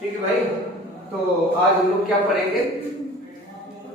ठीक है भाई, तो आज हम लोग क्या पढ़ेंगे,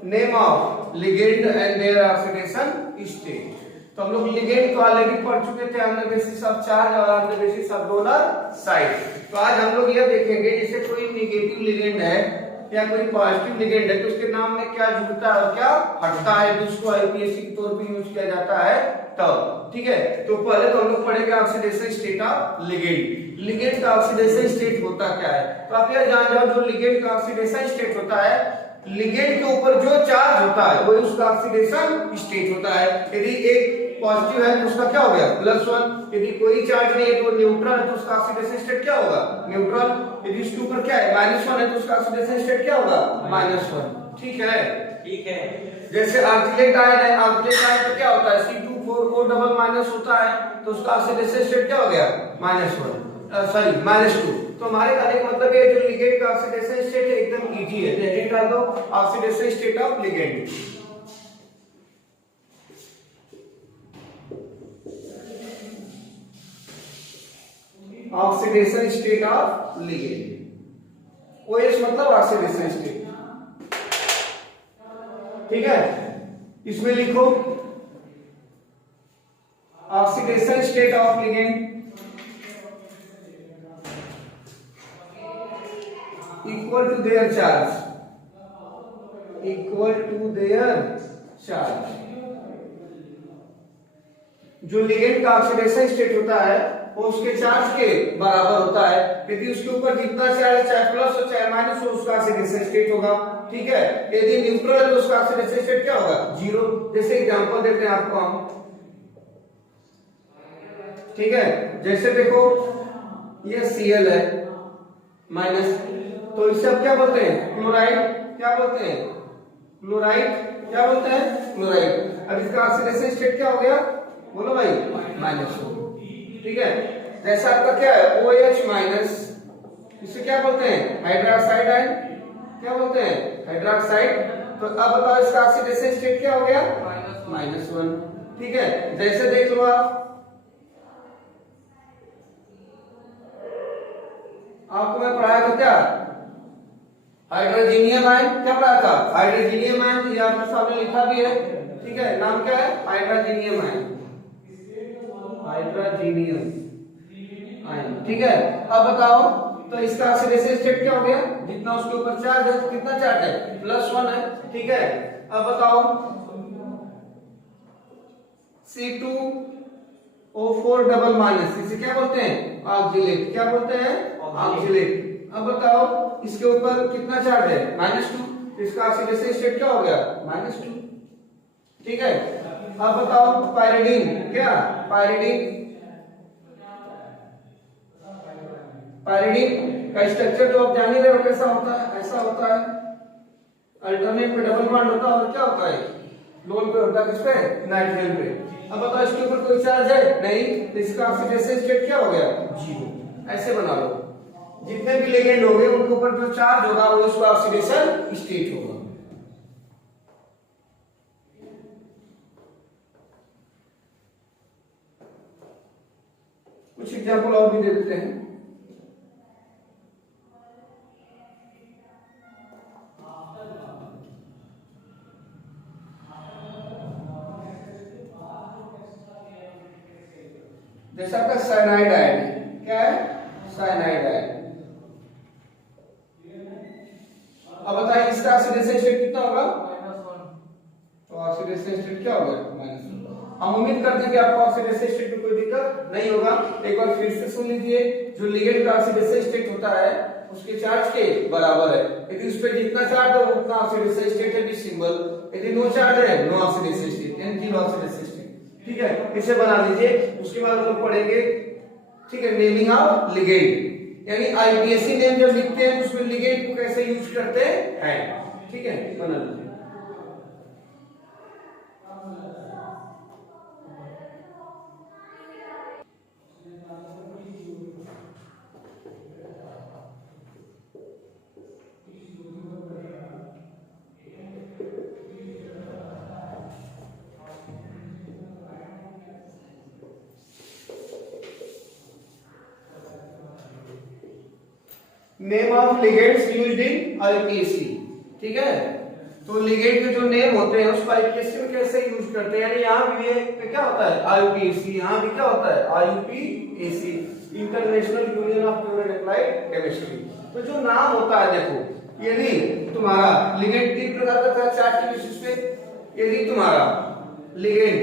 name of ligand and their oxidation state. तो हम लोग लिगेंड तो ऑलरेडी पढ़ चुके थे on the basis of charge और on the basis of donor side. तो आज हम लोग यह देखेंगे जैसे कोई नेगेटिव लिगेंड है या कोई पॉजिटिव लिगेंड है तो उसके नाम में क्या जुड़ता है और क्या हटता है, तो उसको आईपीएससी के तौर पे यूज किया जाता है तब। ठीक है, तो पहले तो हम लोग पढ़ेंगे oxidation state of ligand. Ligand का ऑक्सीडेशन स्टेट होता क्या है, तो आप यह जान जाओ जो लिगेंड का ऑक्सीडेशन स्टेट होता है, लिगेंड के ऊपर जो चार्ज होता है वो उसका ऑक्सीडेशन स्टेट होता है। यदि एक पॉजिटिव है तो उसका क्या हो गया +1, यदि कोई चार्ज नहीं है तो न्यूट्रल है तो उसका ऑक्सीडेशन स्टेट क्या होगा न्यूट्रल, यदि इसके ऊपर क्या है -1 है तो उसका ऑक्सीडेशन स्टेट क्या होगा -1। ठीक है, ठीक है। जैसे ऑक्सीडेट आयन है, ऑक्सीडेट आयन तो क्या होता है C2 डबल माइनस होता है तो उसका ऑक्सीडेशन स्टेट क्या हो गया -2। तो हमारे कहने का मतलब है जो लिगेंड का ऑक्सीडेशन स्टेट है एकदम इजी है, हेडिंग डाल दो oxidation state of ligand. Oxidation state of ligand, OH मतलब ऑक्सीडेशन स्टेट। ठीक है, इसमें लिखो oxidation state of ligand equal to their charge, equal to their charge. जो लिगेंड का ऑक्सीडेशन स्टेट होता है वो उसके चार्ज के बराबर होता है, यदि उसके ऊपर जितना चार्ज चाहे प्लस हो चाहे माइनस हो उसका ऑक्सीडेशन स्टेट होगा। ठीक है, यदि न्यूट्रल है तो उसका ऑक्सीडेशन स्टेट क्या होगा 0। जैसे एग्जांपल देते हैं आपको हम, ठीक है, जैसे देखो ये Cl है माइनस, तो इसे अब क्या बोलते हैं क्लोराइड, क्या बोलते हैं क्लोराइड, क्या बोलते हैं क्लोराइड। अब इसका ऑक्सीडेशन स्टेट क्या हो गया बोलो भाई -2। ठीक है, जैसा आपका क्या है OH माइनस, इसे क्या बोलते हैं हाइड्रोक्साइड आयन, क्या बोलते हैं हाइड्रोक्साइड। तो अब बताओ इसका ऑक्सीडेशन स्टेट क्या हो गया -1। ठीक है, जैसे देख लो आपको मैं पढ़ाया था क्या हाइड्रोजीनियम आयन, क्या पढ़ाया था हाइड्रोजीनियम आयन, ये आपके सामने लिखा भी है। ठीक है, नाम क्या है हाइड्रोजीनियम आयन, हाइड्रोजीनियम आयन। ठीक है, अब बताओ तो इसका ऑक्सीडेशन स्टेट क्या हो गया, जितना उसके ऊपर चार्ज है, कितना चार्ज है +1 है। ठीक है, अब बताओ C2O4 डबल माइनस, इसे क्या बोलते हैं ऑक्सिलेट, क्या बोलते हैं ऑक्सिलेट। अब बताओ इसके ऊपर कितना चार्ज है -2, इसका ऑक्सीडेशन स्टेट क्या हो गया -2। ठीक है, अब बताओ पायरिडीन, क्या पायरिडीन, पायरिडीन का स्ट्रक्चर तो आप जान ही रहे हो कैसा होता है, ऐसा होता है, अल्टरनेट पे डबल बॉन्ड होता है और क्या होता है लोन पे होता है, किस पे नाइट्रोजन पे। अब बताओ इसके ऊपर कोई चार्ज है नहीं, तो इसका ऑक्सीडेशन स्टेट क्या हो गया 0। ऐसे बना लो, जितने भी लिगेंड होंगे उनके ऊपर जो चार्ज होगा वो उसका ऑक्सीडेशन स्टेट होगा। कुछ एग्जांपल और भी दे देते हैं। जैसा आपका साइनाइड आयन है, क्या है साइनाइड आयन। अब बताइए इसका ऑक्सीडेशन स्टेट कितना होगा -1, तो ऑक्सीडेशन स्टेट क्या होगा -1। हम उम्मीद करते हैं कि आपको ऑक्सीडेशन स्टेट में कोई दिक्कत नहीं होगा। एक बार फिर से सुन लीजिए, जो लिगेंड का ऑक्सीडेशन स्टेट होता है उसके चार्ज के बराबर है, यदि उस पर जितना चार्ज है उतना ऑक्सीडेशन स्टेट है सिंबल, यदि नो चार्ज है नो ऑक्सीडेशन स्टेट, यानी जीरो ऑक्सीडेशन स्टेट। ठीक है, इसे बना लीजिए। उसके बाद हम लोग पढ़ेंगे, ठीक है, नेमिंग ऑफ लिगेंड, यानी आईपीएससी नेम जब लिखते हैं तो उसमें लिगेंड को कैसे यूज करते हैं। ठीक है, बना लीजिए। Name of ligands used in IUPAC. ठीक है, तो लिगेंड के जो नेम होते हैं उसको आईपीएसी में कैसे यूज करते हैं, यानी यहाँ भी पे क्या होता है आईयूपीएसी, यहाँ भी क्या होता है IUPAC, international union of pure and applied chemistry. तो जो नाम होता है देखो, यदि तुम्हारा लिगेंड 3 प्रकार का था चार्ट के बेसिस पे, यदि तुम्हारा लिगेंड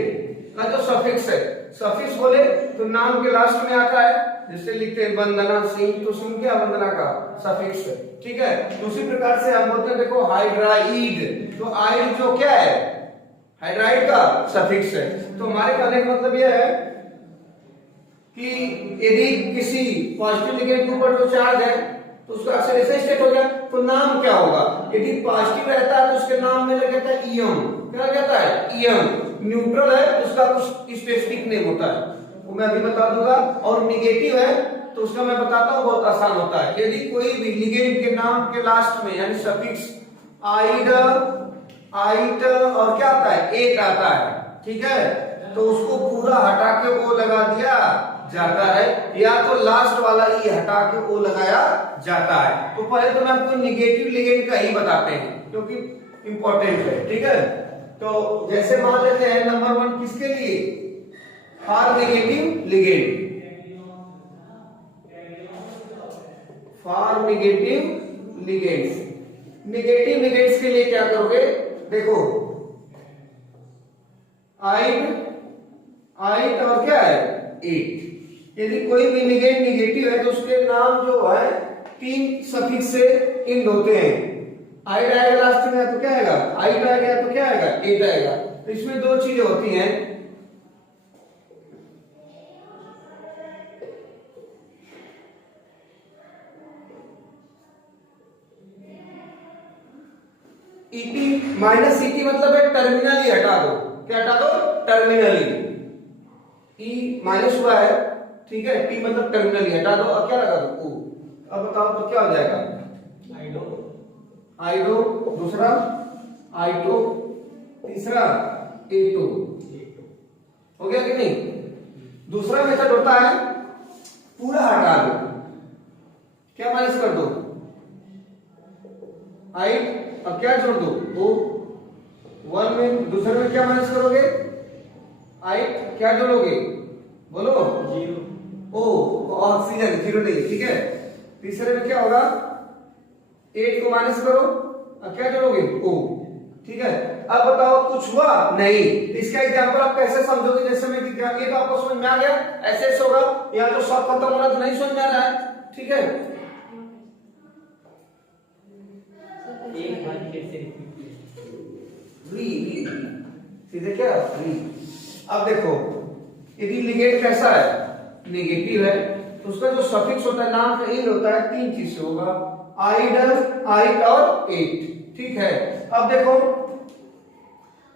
का जो सफिक्स है, सफिक्स बोले तो नाम के लास्ट में आता है, जिससे लिखते हैं वंदना सिंह, तो सिंह क्या वंदना का सफिक्स है। ठीक है, दूसरी प्रकार से हम बोलते हैं देखो हाइड्राइड, तो आइड जो क्या है हाइड्राइड का सफिक्स है। तो हमारे कहने का मतलब यह है कि यदि किसी पॉजिटिव लिगेंड के ऊपर जो चार्ज है तो उसका ऑक्सीडेशन स्टेट हो गया, तो नाम क्या होगा, यदि पॉजिटिव रहता है तो उसके नाम में लग जाता है ईएम, क्या लग जाता है ईएम, न्यूट्रल है तो उसका कुछ स्पेसिफिक नेम होता है, वो मैं अभी बता दूंगा, और निगेटिव है तो उसका मैं बताता हूँ, बहुत आसान होता है। यदि कोई भी लिगेंड के नाम के लास्ट में यानी सफिक्स आइड आइट और क्या आता है एट आता है, ठीक है, तो उसको पूरा हटा के ओ लगा दिया जाता है, या तो लास्ट वाला ई हटा के ओ लगाया जाता है। तो पहले तो मैं आपको निगेटिव लिगेंड का ही बताते हैं क्योंकि इंपॉर्टेंट है। ठीक है, तो जैसे मान लेते हैं नंबर 1 किसके लिए, for negative ligand, for negative ligands, negative ligands के लिए क्या करोगे, देखो आइड आइट और क्या है एट, यदि कोई भी लिगेंड निगेटिव है तो उसके नाम जो है 3 सफिक्स से इंड होते हैं, आइड आएगा लास्ट में तो क्या आएगा आइड आएगा तो क्या आएगा एट आएगा। तो इसमें 2 चीजें होती हैं, ईटी माइनस ईटी मतलब है टर्मिनली हटा दो, क्या हटा दो टर्मिनली, ई माइनस हुआ है, ठीक है, टी मतलब टर्मिनली हटा दो, अब क्या लगा दो ओ, अब बताओ तो क्या हो जाएगा आइडो, आइडो दूसरा आइटो तीसरा एटो, हो गया कि नहीं। दूसरा मेथड होता है पूरा हटा दो, क्या माइनस कर दो आइट, अब क्या जोड़ दो ओ, 1 में दूसरे में क्या माइनस करोगे आइट, क्या जोड़ोगे बोलो 0, ओ ऑक्सीजन 0 नहीं, ठीक है। तीसरे में क्या होगा 8 को माइनस करो, अब क्या जोड़ोगे ओ, ठीक है। अब बताओ कुछ हुआ नहीं, इसका एग्जांपल आप कैसे समझोगे, जैसे मैं ये तो आपको समझ में आ गया, ऐसे होगा, या तो सब खत्म होना तो नहीं समझ में आ रहा है, ठीक है। सीधे क्या अब देखो यदि लिगेंड कैसा है नेगेटिव है तो उसका जो सफिक्स होता है नाम का इन होता है 3 चीज से होगा, आइड आइट और एट, ठीक है। अब देखो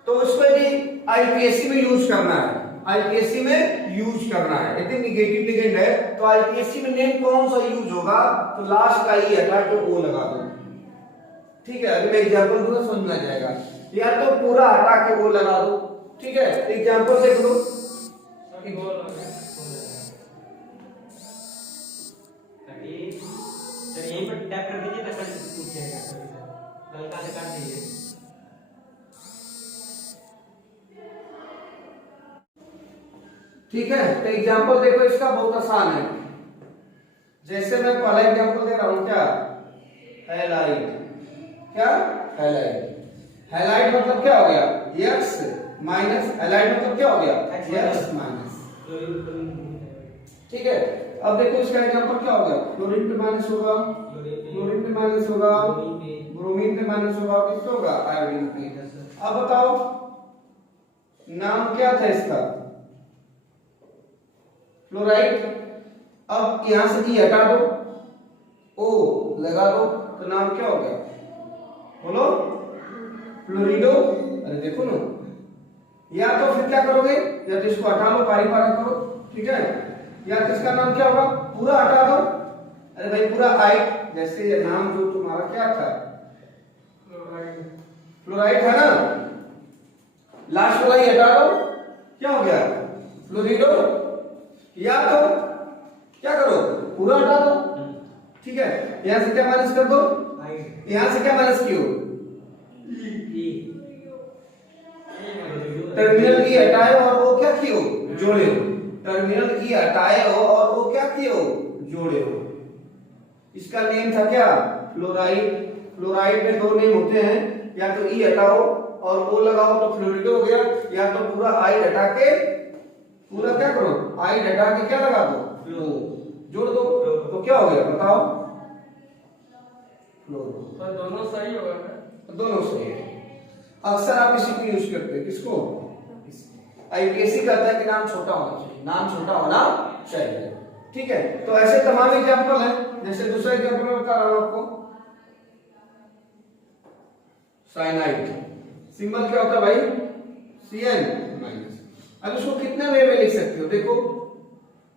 तो इसको यदि आईपीएससी में यूज करना है, आईपीएससी में यूज करना है, यदि नेगेटिव लिगेंड है तो आईपीएससी में नेम कौन सा यूज होगा, तो लास्ट का ही हटा के ओ लगा दो, ठीक है। अभी मैं एग्जांपल दूंगा समझ में आ जाएगा, या तो पूरा हटा के वो लगा दो, ठीक है। एग्जांपल देख लो, यहीं पर टैप कर दीजिए, टैप कर पूछेगा हल्का से काट दीजिए। ठीक है, तो एग्जांपल देखो इसका बहुत आसान है, जैसे मैं पहला एग्जांपल दे रहा हूं, क्या हैलाइड, क्या हैलाइड, हैलाइड मतलब क्या हो गया x माइनस, हैलाइड मतलब क्या हो गया x माइनस, ठीक है। अब देखो इसका एग्जांपल क्या होगा, क्लोरीन पे माइनस होगा, क्लोरीन पे माइनस होगा, ब्रोमीन पे माइनस होगा, किससे होगा आयोडीन पे। अब बताओ नाम क्या था इसका फ्लोराइड, अब यहां से ई हटा दो, ओ लगा दो, तो नाम क्या हो गया बोलो फ्लोरिडो, अरे देखो ना, या तो फिर क्या करोगे, या तो इसको हटा लो पारी पारी करो, ठीक है, या तो इसका नाम क्या होगा पूरा हटा दो, अरे भाई पूरा आइट, जैसे ये नाम जो तुम्हारा क्या था फ्लोराइड, फ्लोराइड है ना, लास्ट वाला ही हटा दो, क्या हो गया फ्लोरिडो, या तो क्या करो पूरा हटा दो, ठीक है, यहां से क्या माइनस कर दो, यहां से क्या माइनस कियो, टर्मिनल ई हटाए और वो क्या कियो, जोड़े हो। टर्मिनल ई हटाए हो और वो क्या कियो, जोड़े हो। इसका नेम था क्या, फ्लोराइड। फ्लोराइड में दो नेम होते हैं, या तो ई हटाओ और ओ लगाओ तो फ्लोरिड हो गया, या तो पूरा आई हटा के, पूरा क्या करो, आई हटा के क्या लगा दो, फ्लो, जोड़ दो, तो क्या हो गया बताओ, फ्लोरो। पर दोनों सही होगा ना, दोनों सही है। अक्सर आप इसी को यूज करते हैं, किसको, आईपीएससी कहता है कि नाम छोटा होना चाहिए, नाम छोटा होना चाहिए, ठीक है। तो ऐसे तमाम एग्जांपल हैं, जैसे दूसरा एग्जांपल मैं बता रहा हूं आपको, साइनाइड, सिंबल क्या होता है भाई, Cn-। अब इसको कितने वे में लिख सकते हो, देखो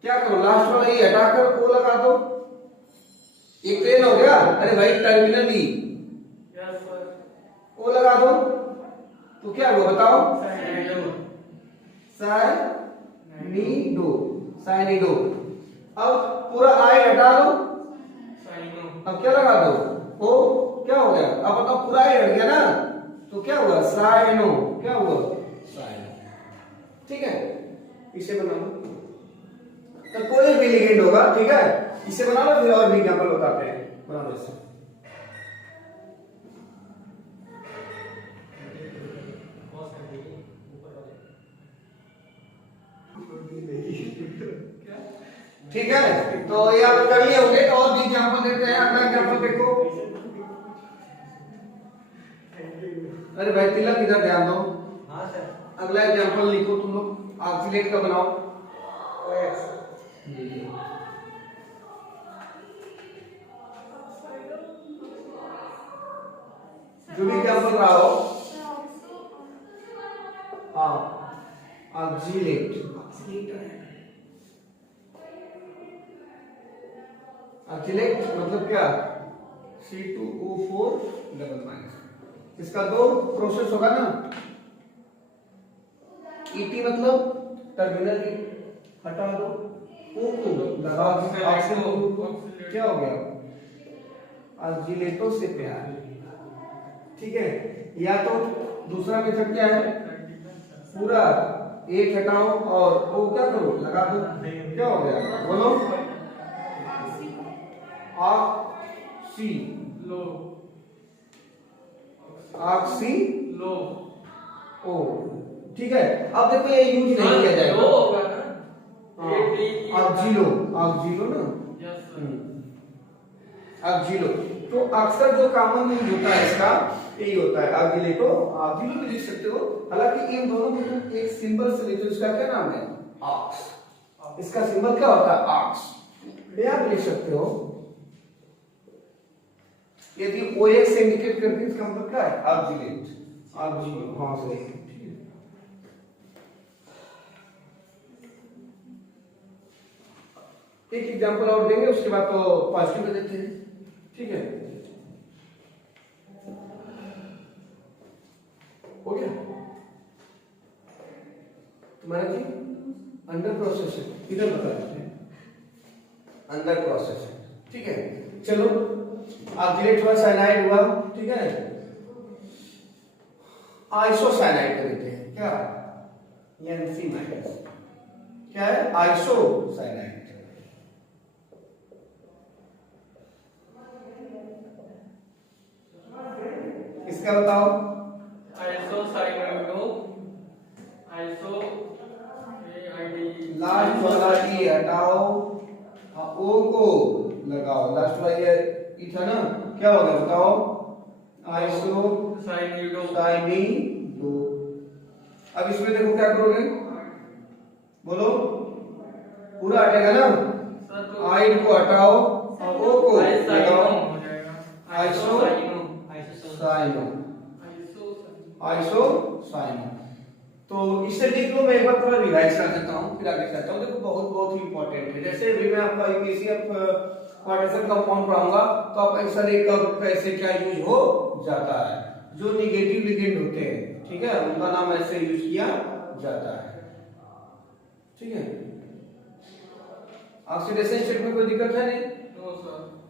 क्या करो, लास्ट वाला ये हटाकर ओ लगा दो, एक ट्रेन हो गया, अरे भाई टर्मिनल ई, ओ लगा दो, तो क्या हुआ बताओ, साइनिडो, साइनिडो। अब पूरा आई हटा दो, अब क्या लगा दो, ओ, क्या हो गया, अब बताओ पूरा आई हट गया ना, तो क्या हुआ, साइनो, क्या हुआ, साइनो, ठीक है। इसे बना लो, तो कोई भी लिगेंड होगा, ठीक है, इसे बना लो, फिर और भी एग्जांपल बताते हैं, बना लो इसे। ठीक है, तो ये आप कर लिए होंगे, तो और भी एग्जांपल देते हैं। अगला एग्जांपल देखो, अरे भाई तिलक इधर ध्यान दो, हाँ सर, अगला एग्जांपल लिखो तुम लोग, ऑक्सीलेट का बनाओ, जो भी एग्जांपल रहा हो, हाँ, ऑक्सीलेट, ऑक्सीलेट मतलब क्या, C2O4 डबल माइनस, इसका दो प्रोसेस होगा ना, ET मतलब टर्मिनल हटा दो, O को लगा दो, ऑक्सीलेट, क्या हो गया, ऑक्सीलेटो से प्यार, ठीक है। या तो दूसरा मेथड क्या है, पूरा एक हटाओ और O क्या करो, लगा दो, क्या हो गया बोलो, ऑक्सी लो, ऑक्सी लो, ओ, ठीक है। अब देखो ये यूज नहीं किया जाएगा, लो होगा ना, ऑक्सीलो, ऑक्सीलो ना, यस सर, ऑक्सीलो। तो अक्सर जो कॉमन यूज होता है इसका यही होता है, ऑक्सीलेटो, ऑक्सीलो भी लिख सकते हो, हालांकि इन दोनों को तुम एक सिंबल से लेते हो, इसका क्या नाम है, ऑक्स, इसका सिंबल क्या होता है, ऑक्स, याद लिख सकते हो। यदि OX से इंडिकेट करती है, इसका मतलब क्या है, ऑक्सीलेट, ऑक्सीलो, हाँ सही है। एक एग्जांपल और देंगे, उसके बाद तो पॉजिटिव में देते हैं, ठीक है, हो गया तुम्हारा जी, अंडर प्रोसेस है, इधर बता देते हैं, अंडर प्रोसेस है, ठीक है। चलो ऑक्सीलेट हुआ, साइनाइड हुआ, ठीक है, आइसोसाइनाइड कर देते हैं, क्या, NC माइनस, क्या है, आइसोसाइनाइड, इसका बताओ, आइसोसाइनाइडो, आइसो लास्ट वाला ई हटाओ, ओ को लगाओ, लास्ट वाला ये ई था ना, क्या होगा बताओ, आइसो साइनिडो, साइनिडो। अब इसमें देखो क्या करोगे, बोलो, पूरा हटेगा ना, आइड को हटाओ और ओ को लगाओ, आइसो साइनो, आइसोसाइनो। तो इसे लिख लो, मैं एक बार पूरा रिवाइज कर देता हूँ, फिर आगे चलता हूँ। देखो बहुत बहुत ही इंपॉर्टेंट है, जैसे भी मैं आपका यूपीएससी क्वाड्रेशन कंपाउंड पढ़ाऊंगा तो आप आंसर एक कब कैसे क्या यूज हो जाता है, जो निगेटिव लिगेंड होते हैं, ठीक है, उनका नाम ऐसे यूज किया जाता है, ठीक है। ऑक्सीडेशन स्टेट में कोई दिक्कत है नहीं,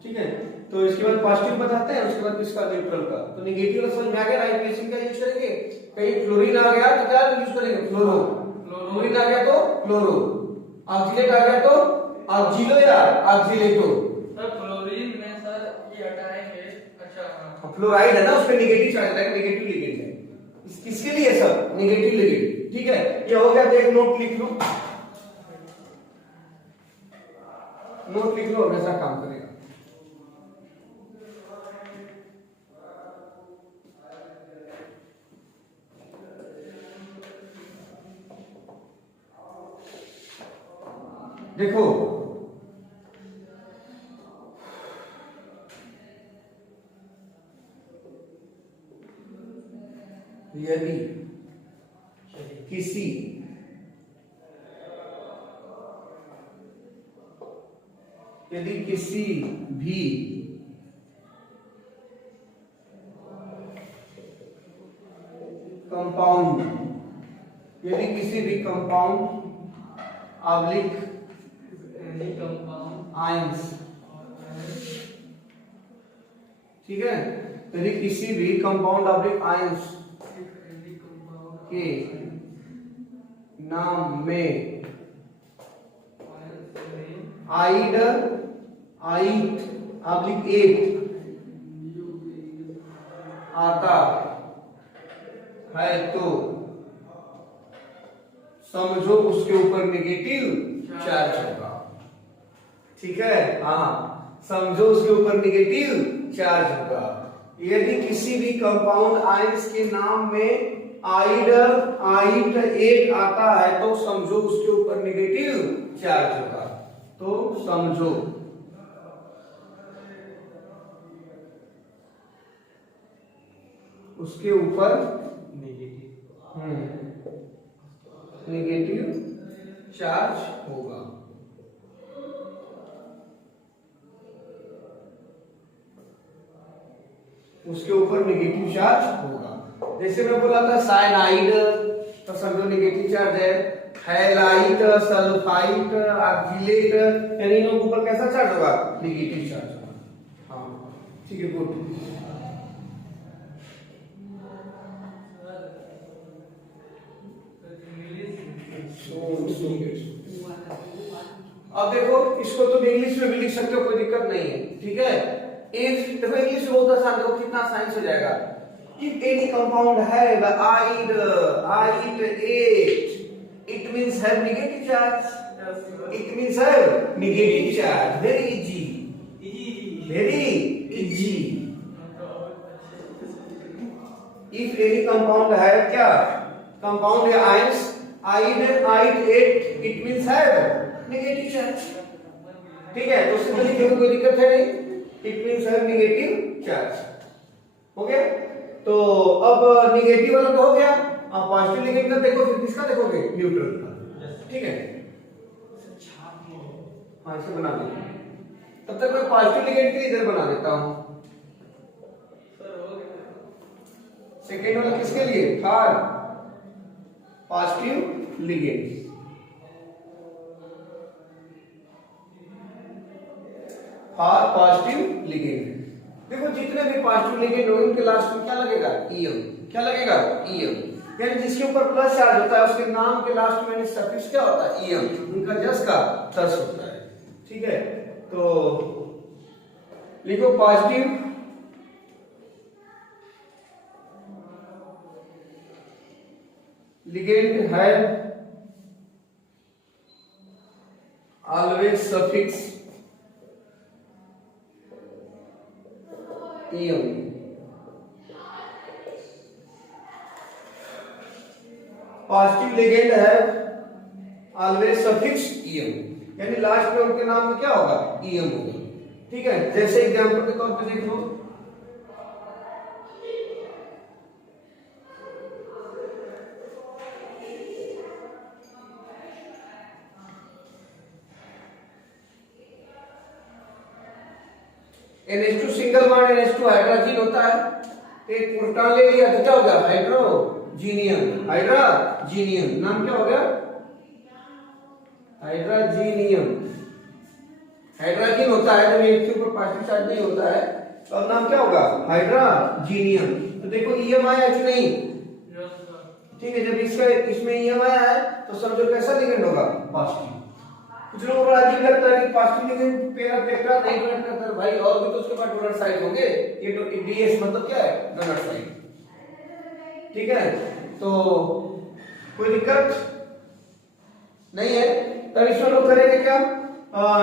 ठीक है, तो इसके बाद पॉजिटिव बताते हैं, उसके बाद किसका न्यूट्रल का। तो नेगेटिव समझ में आ गया, राइट बेसिन का यूज करेंगे। कहीं क्लोरीन आ गया तो क्या यूज करेंगे, फ्लोरो। क्लोरीन आ गया तो क्लोरो, ऑक्सीलेट आ गया तो ऑक्सिलो या ऑक्सीलेटो। सर क्लोरीन में सर ये हटाएंगे। अच्छा हां, फ्लोराइड है ना, उस पे नेगेटिव चार्ज है, नेगेटिव लिगेंड है। किसके लिए सब नेगेटिव लिगेंड, ठीक है। ये हो गया, तो एक नोट लिख लो, नोट लिख लो, हमेशा काम करेगा। देखो यदि किसी भी कंपाउंड, यदि किसी भी कंपाउंड ऑब्लिक आयंस, ठीक है, यदि किसी भी कंपाउंड ऑब्लिक आयंस के नाम में आइड ऑब्लिक एट आता है तो समझो उसके ऊपर नेगेटिव चार्ज होगा, ठीक है। हाँ, समझो उसके ऊपर नेगेटिव चार्ज होगा। यदि किसी भी कंपाउंड आयंस के नाम में आइड एक आता है तो समझो उसके ऊपर नेगेटिव चार्ज होगा। तो समझो उसके ऊपर नेगेटिव चार्ज होगा। उसके ऊपर नेगेटिव चार्ज होगा। जैसे मैं बोला था साइनाइड, तो समझो नेगेटिव चार्ज है। हैलाइड, सल्फाइड, ऑक्सीलेट, यानी इनके ऊपर कैसा चार्ज होगा, नेगेटिव चार्ज होगा। हाँ ठीक है, गुड। अब देखो, इसको तुम इंग्लिश में भी लिख सकते हो, कोई दिक्कत नहीं है, ठीक है। इफ देखो इंग्लिश में बहुत आसान, देखो कितना साइंस हो जाएगा। If any compound have ide it means have negative charge. It means have negative charge. Very easy. Very easy. If any compound have क्या, compound है ions, ide it means have negative charge. ठीक है, तो simple लिखने में कोई दिक्कत है नहीं। It means have negative charge. हो गया। तो अब नेगेटिव वाला तो हो गया, अब पॉजिटिव लिगेंड का देखो, फिर किसका देखोगे, न्यूट्रल का, ठीक है। हाँ इसे बना दो, तब तक मैं पॉजिटिव लिगेंड के इधर बना देता हूं। सेकेंड वाला किसके लिए, for positive ligand, for positive ligand. देखो जितने भी पॉजिटिव लिगेंड होंगे उनके लास्ट में क्या लगेगा, ईएम। क्या लगेगा, ईएम। यानी जिसके ऊपर प्लस चार्ज होता है उसके नाम के लास्ट में सफिक्स क्या होता है, ईएम। उनका जस का तस होता है, ठीक है। तो लिखो पॉजिटिव लिगेंड है always suffix EM. Positive ligand है ऑलवेज सफिक्स ईएम, यानी लास्ट में उनके नाम में क्या होगा, ईएम होगा, ठीक है। जैसे एग्जांपल के तौर पे देख लो, NH2 single bond NH2 hydrogen होता है, एक प्रोटॉन ले लिया तो क्या हो गया, हाइड्रोजीनियम। हाइड्रोजीनियम नाम क्या हो गया, हाइड्रोजीनियम। हाइड्रोजन होता है जब एक के ऊपर पॉजिटिव चार्ज नहीं होता है तो अब नाम क्या होगा, हाइड्रोजीनियम। तो देखो EM आया कि नहीं, ठीक है, जब इसका इसमें EM आया है तो समझो कैसा लिगेंड होगा, पॉजिटिव। कुछ लोगों को अजीब लगता है कि पॉजिटिव लिगेंड पेयर टेट्रा नहीं डोनेट करता है, भाई और भी तो उसके पास डोनर साइड होंगे, ये तो DS मतलब क्या है, डोनर साइड, ठीक है। तो कोई दिक्कत नहीं है। तब इसमें लोग करेंगे क्या,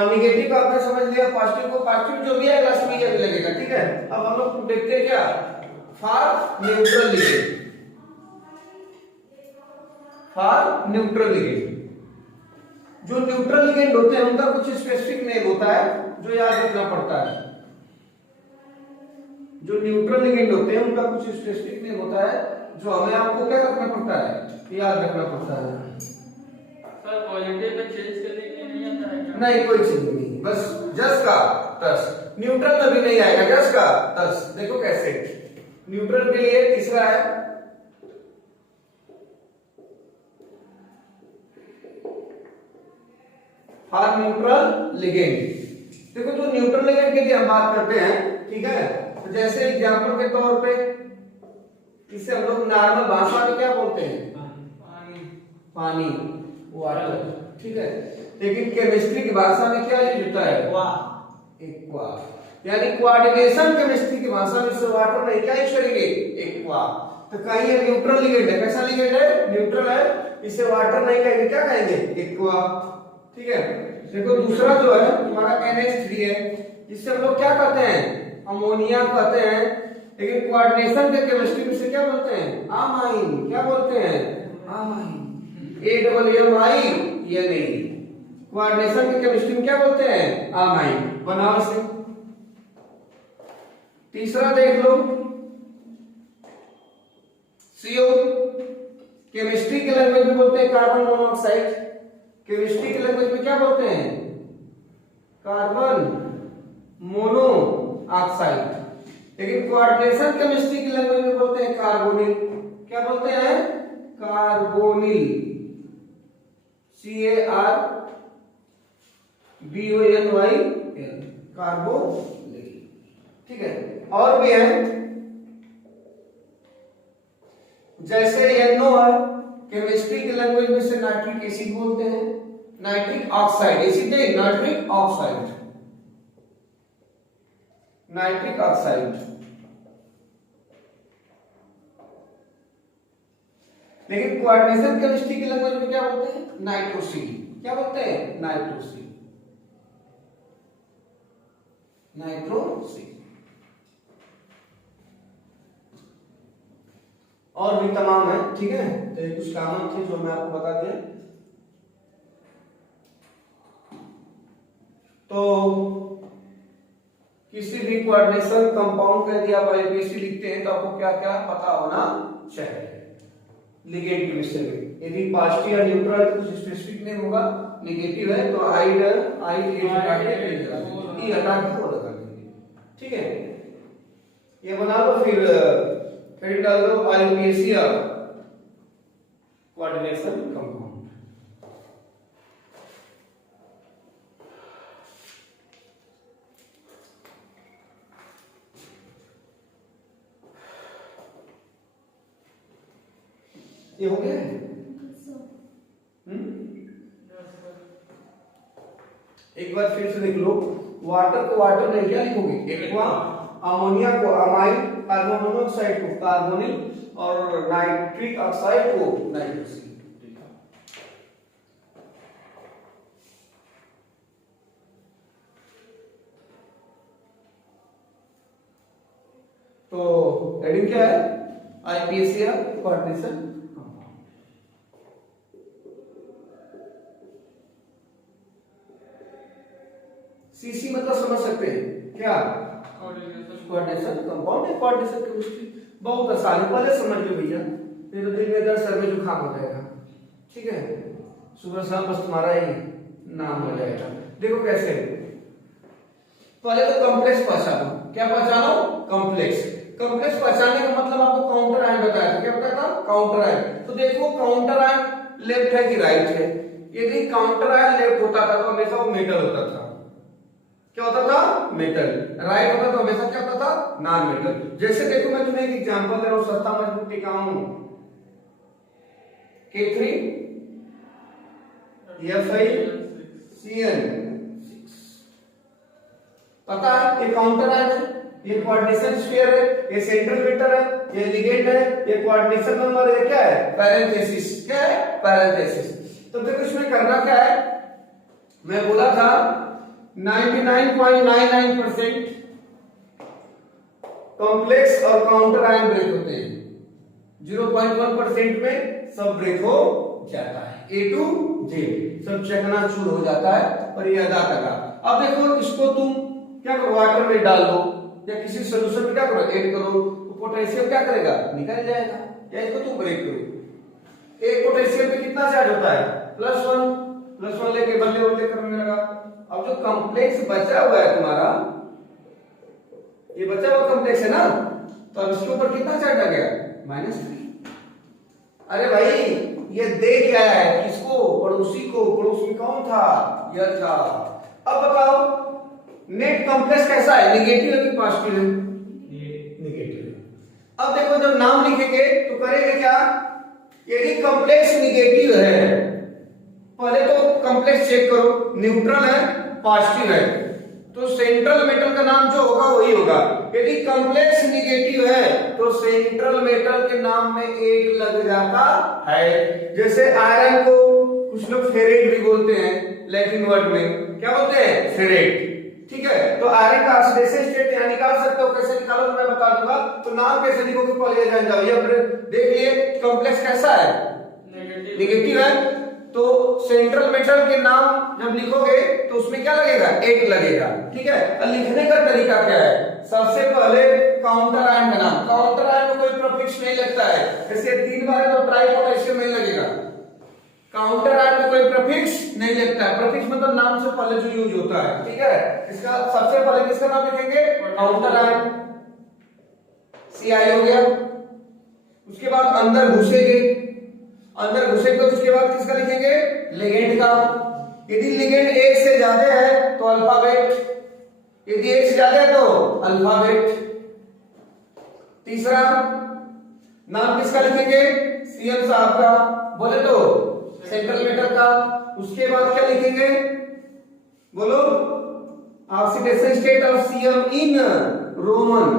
निगेटिव का आपने समझ लिया, पॉजिटिव को पॉजिटिव जो भी है लास्ट में ये लगेगा, ठीक है। अब हम लोग देखते हैं क्या, for neutral ligand, for neutral ligand. जो न्यूट्रल लिगेंड होते हैं उनका कुछ स्पेसिफिक नेम होता है जो याद रखना पड़ता है। जो न्यूट्रल लिगेंड होते हैं उनका कुछ स्पेसिफिक नेम होता है जो हमें आपको क्या रखना पड़ता है, याद रखना पड़ता है। सर पॉजिटिव में चेंज करने के लिए नहीं आता है क्या? नहीं, कोई चीज नहीं, बस जस का तस। न्यूट्रल में भी नहीं आएगा, जस का तस। देखो कैसे, न्यूट्रल के लिए तीसरा है फॉर न्यूट्रल लिगेंड। देखो जो न्यूट्रल लिगेंड की हम बात करते हैं, ठीक है, तो जैसे एग्जांपल के तौर पे इसे हम लोग नॉर्मल भाषा में क्या बोलते हैं, पानी, पानी, वाटर, ठीक है। लेकिन केमिस्ट्री की भाषा में क्या यूज होता है, एक्वा, यानी कोऑर्डिनेशन केमिस्ट्री की भाषा में इसे वाटर नहीं क्या यूज करेंगे, एक्वा। तो कहीं ये न्यूट्रल लिगेंड है, कैसा लिगेंड है, न्यूट्रल है, इसे वाटर नहीं कहेंगे, क्या कहेंगे, एक्वा, ठीक है। देखो दूसरा जो है हमारा NH3 है, जिससे हम लोग क्या कहते हैं, अमोनिया कहते हैं, लेकिन कोऑर्डिनेशन के केमिस्ट्री में से क्या बोलते हैं, अमाइन, क्या बोलते हैं, अमाइन, AMMI, ये नहीं, कोऑर्डिनेशन के केमिस्ट्री में क्या बोलते हैं, अमाइन। बनाओ से तीसरा देख लो, CO, केमिस्ट्री के लैंग्वेज में बोलते हैं कार्बन मोनोऑक्साइड, केमिस्ट्री के लैंग्वेज में क्या बोलते हैं, कार्बन मोनोऑक्साइड। लेकिन कोऑर्डिनेशन केमिस्ट्री की लैंग्वेज में बोलते हैं कार्बोनिल, क्या बोलते हैं, कार्बोनिल, CARBONYL, कार्बोनिल, ठीक है। और भी है जैसे NO है, केमिस्ट्री की लैंग्वेज में से नाइट्रिक एसिड बोलते हैं, नाइट्रिक ऑक्साइड, एसिड नहीं, नाइट्रिक ऑक्साइड, नाइट्रिक ऑक्साइड। लेकिन कोऑर्डिनेशन केमिस्ट्री की लैंग्वेज में क्या बोलते हैं, नाइट्रोसिल, क्या बोलते हैं, नाइट्रोसिल, नाइट्रोसिल। और भी तमाम है, ठीक है। तो ये कुछ कॉमन थे जो मैं आपको बता दिया। तो किसी भी कोऑर्डिनेशन कंपाउंड का यदि आप IUPAC लिखते हैं तो आपको क्या क्या पता होना चाहिए लिगेंड के विषय में। यदि पॉजिटिव या न्यूट्रल है तो कुछ स्पेसिफिक नेम होगा, नेगेटिव है तो I हटा के वो लगा देंगे, ठीक है। ये बना लो, फिर डाल दो IUPAC या कोऑर्डिनेशन कंपाउंड। ये हो गया है? एक बार फिर से लिख लो, वाटर को वाटर नहीं क्या लिखोगे, एक्वा, अमोनिया को अमाइन, कार्बन मोनोऑक्साइड को कार्बोनिल और नाइट्रिक ऑक्साइड को नाइट्रोसिल। तो हेडिंग क्या है, IUPAC या कोऑर्डिनेशन। CC मतलब समझ सकते हैं क्या, कोऑर्डिनेशन कंपाउंड है, कोऑर्डिनेशन केमिस्ट्री बहुत आसान है, पहले समझ लो भैया, नहीं तो दिन में दर्द, सर में जुकाम हो जाएगा, ठीक है। सुबह शाम बस तुम्हारा ही नाम हो जाएगा। देखो कैसे, पहले तो कॉम्प्लेक्स पहचानो, क्या पहचानो, कॉम्प्लेक्स। कॉम्प्लेक्स पहचानने का मतलब आपको काउंटर आयन बताया था, क्या बताया था, काउंटर आयन। तो देखो काउंटर आयन लेफ्ट है कि राइट है, यदि काउंटर आयन लेफ्ट होता था तो हमेशा वो मेटल होता था, क्या होता था, मेटल। राइट होता तो हमेशा क्या होता था, नॉन मेटल। जैसे देखो मैं तुम्हें एक एग्जांपल दे रहा हूं, सस्ता मजबूत टिकाऊ Fe3Fi CN6। पता है ये काउंटर आयन है, ये कोऑर्डिनेशन स्फीयर है, ये सेंट्रल मेटल है, ये लिगेंड है, ये कोऑर्डिनेशन नंबर है, क्या है, पैरेंथेसिस। क्या है, पैरेंथेसिस। तो देखो इसमें करना क्या है, मैं बोला था 99.99% कॉम्प्लेक्स और काउंटर आयन ब्रेक होते हैं, 0.1% में सब ब्रेक हो जाता है, A to Z सब चकनाचूर हो जाता है। और ये अदा करा। अब देखो इसको तुम क्या करो, वाटर में डाल दो या किसी सोल्यूशन में क्या करो, ऐड करो, तो पोटेशियम क्या करेगा, निकल जाएगा। या इसको तुम ब्रेक करो, एक पोटेशियम पे कितना चार्ज होता है, +1 लेके बल्ले बल्ले करने लगा। अब जो कॉम्प्लेक्स बचा हुआ है तुम्हारा, ये बचा हुआ कॉम्प्लेक्स है ना, तो अब इसके ऊपर कितना चार्ज आ गया, -3। अरे भाई ये दे क्या है, किसको, पड़ोसी को। पड़ोस में कौन था, यह था। अब बताओ नेट कॉम्प्लेक्स कैसा है, नेगेटिव है कि पॉजिटिव है, नेगेटिव है। अब देखो जब नाम लिखेंगे तो करेंगे क्या, यदि कॉम्प्लेक्स नेगेटिव है, पहले तो कॉम्प्लेक्स चेक करो, न्यूट्रल है, पॉजिटिव है, तो सेंट्रल मेटल का नाम जो होगा वही होगा। यदि कॉम्प्लेक्स नेगेटिव है तो सेंट्रल मेटल के नाम में 8 लग जाता है। जैसे आयरन को कुछ लोग फेरेट भी बोलते हैं, लैटिन वर्ड में क्या बोलते हैं, फेरेट। ठीक है, तो आयरन का ऑक्सीडेशन स्टेट यहां निकाल सकते हो, कैसे निकालो तो मैं बता दूंगा। तो नाम कैसे लिखोगे, पहले जान जाओ। ये देखिए कॉम्प्लेक्स कैसा है, नेगेटिव है, तो सेंट्रल मेटल के नाम जब लिखोगे तो उसमें क्या लगेगा, 8 लगेगा। ठीक है, और लिखने का तरीका क्या है, सबसे पहले काउंटर आयन का नाम, काउंटर आयन में कोई प्रीफिक्स नहीं लगता है, जैसे 3 बार तो ट्राई पोटेशियम नहीं लगेगा। काउंटर आयन में कोई प्रीफिक्स नहीं लगता है, प्रीफिक्स मतलब नाम से पहले जो यूज होता है। ठीक है, इसका सबसे पहले किसका नाम लिखेंगे, काउंटर आयन, Ci हो गया। उसके बाद अंदर घुसेंगे, तो उसके बाद किसका लिखेंगे, लिगेंड का। यदि लिगेंड 1 से ज्यादा है तो अल्फाबेट, यदि 1 से ज्यादा है तो अल्फाबेट। तीसरा नाम किसका लिखेंगे, Cm साहब का, बोले तो सेंट्रल मेटल का। उसके बाद क्या लिखेंगे, बोलो, oxidation state of Cm in Roman,